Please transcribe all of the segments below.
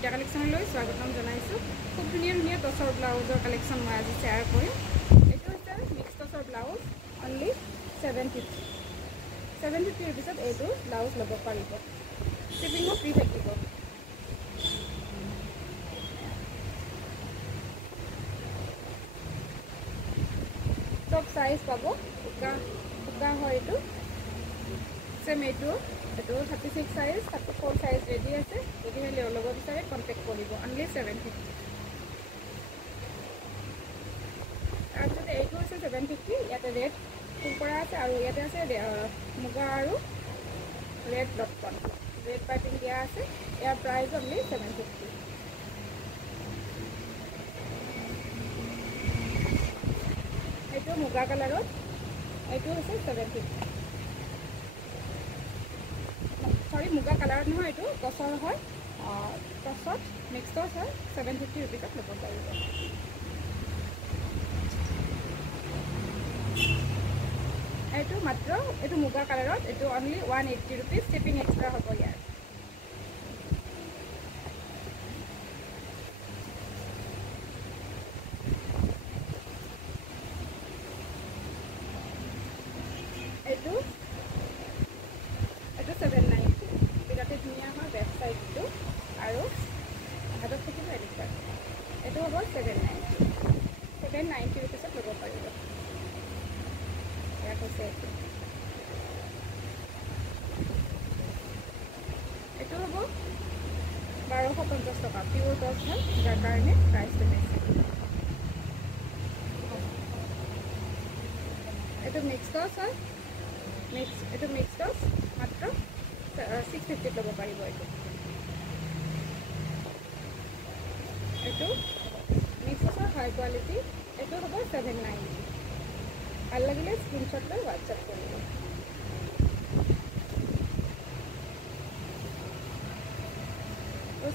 ৰীতা কালেকশ্যনলৈ স্বাগতম জনাইছোঁ। খুব ধুনীয়া ধুনীয়া টচৰ ব্লাউজৰ কালেকশ্যন মই আজি শ্বেয়াৰ কৰিম। এইটো হৈছে মিক্স টচৰ ব্লাউজ, অনলি 750 ৰুপিছত এইটো ব্লাউজ ল'ব পাৰিব। শ্বিপিঙো ফ্ৰী থাকিব। চব সাইজ পাব। উকা হয় এইটো সেম এইটো 36 সাইজ 34 সাইজ ৰেডি আছে। যদি ল'ব বিচাৰে কণ্টেক্ট কৰিব। অনলি 750। তাৰপিছত এইটো হৈছে 750। ইয়াতে ৰেড ফুল কৰা আছে আৰু ইয়াতে আছে মুগা আৰু ৰেড ডটকন ৰেড পাইপিং দিয়া আছে। ইয়াৰ প্ৰাইচ অনলি 750। এইটো মুগা কালাৰত, এইটো হৈছে 750। সৰি মুগা কালাৰত নহয়, এইটো টচৰ হয়। টচত মিক্স টচ হয়। 750 ৰুপিছত ল'ব পাৰিব। এইটো মাত্ৰ এইটো মুগা কালাৰত, এইটো অনলি 180 ৰুপিজ। শ্বিপিং এক্সট্ৰা হ'ব ইয়াৰ। এইটো 790। বিৰাটেই ধুনীয়া হয় ৱেবছাইটটো আৰু হাতত থাকিব এনেকুৱা। এইটো হ'ব 790 ৰুপিছত ল'ব পাৰিব। ইয়াত হৈছে এইটো হ'ব 1250 টকা। পিয়ৰ টচ হয়, যাৰ কাৰণে প্ৰাইচটো বেছি। এইটো মিক্স টচ হয়। এইটো মিক্স টচ মাত্ৰ 650 ল'ব পাৰিব। এইটো মিক্স টচৰ হাই কোৱালিটি। এইটো হ'ব 790। ভাল লাগিলে স্ক্ৰীনশ্বট লৈ হোৱাটছআপ কৰিব।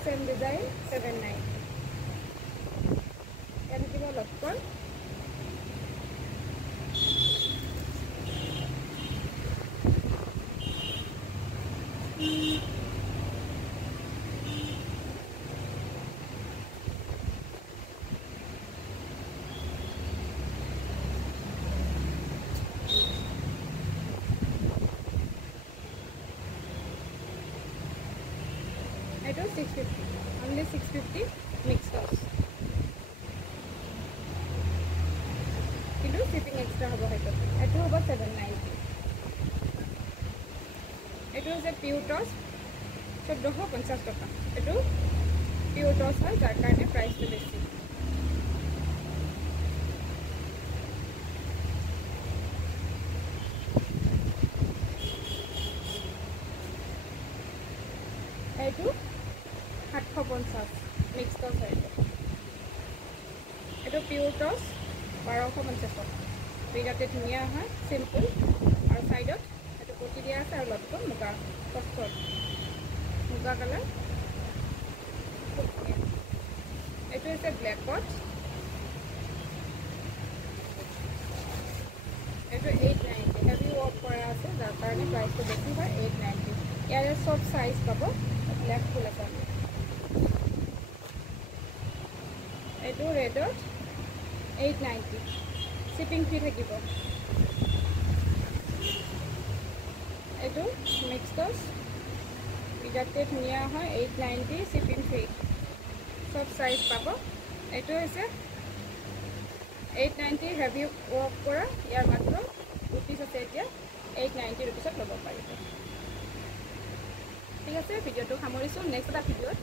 Same design 790। ইয়াত থাকিব লটকন। এইটো 650, অনলি 650 মিক্স টচ। কিন্তু শ্বিপিং এক্সট্ৰা হ'ব সেইটো। এইটো হ'ব 790। এইটো হৈছে পিয়ৰ টচ, 1450 টকা। এইটো পিয়ৰ টচ হয়, যাৰ কাৰণে প্ৰাইচটো বেছি। এইটো 750 মিক্স টচ হয়। এইটো পিয়ৰ টচ 1250 টকা। বিৰাটেই ধুনীয়া হয়, চিম্পল আৰু ছাইডত এইটো পটি দিয়া আছে আৰু লগতো মুগা টচৰ মুগা কালাৰ খুব ধুনীয়া। এইটো হৈছে ব্লেকত। এইটো 890। হেভি ৱৰ্ক কৰা আছে, যাৰ কাৰণে প্ৰাইচটো বেছি হয়। 890। ইয়াৰে চব সাইজ পাব। ব্লেক ফুল আছে। এইটো ৰেডত 890। শ্বিপিং ফ্ৰী থাকিব। এইটো মিক্স টচ, বিৰাটেই ধুনীয়া হয়। 890, শ্বিপিং ফ্ৰী। চব সাইজ পাব। এইটো হৈছে 890 হেভি ৱৰ্ক কৰা। ইয়াৰ মাত্ৰ 2 পিচ আছে এতিয়া। 890 ৰুপিছত ল'ব পাৰিব। ঠিক আছে, ভিডিঅ'টো সামৰিছোঁ। নেক্সট এটা ভিডিঅ'ত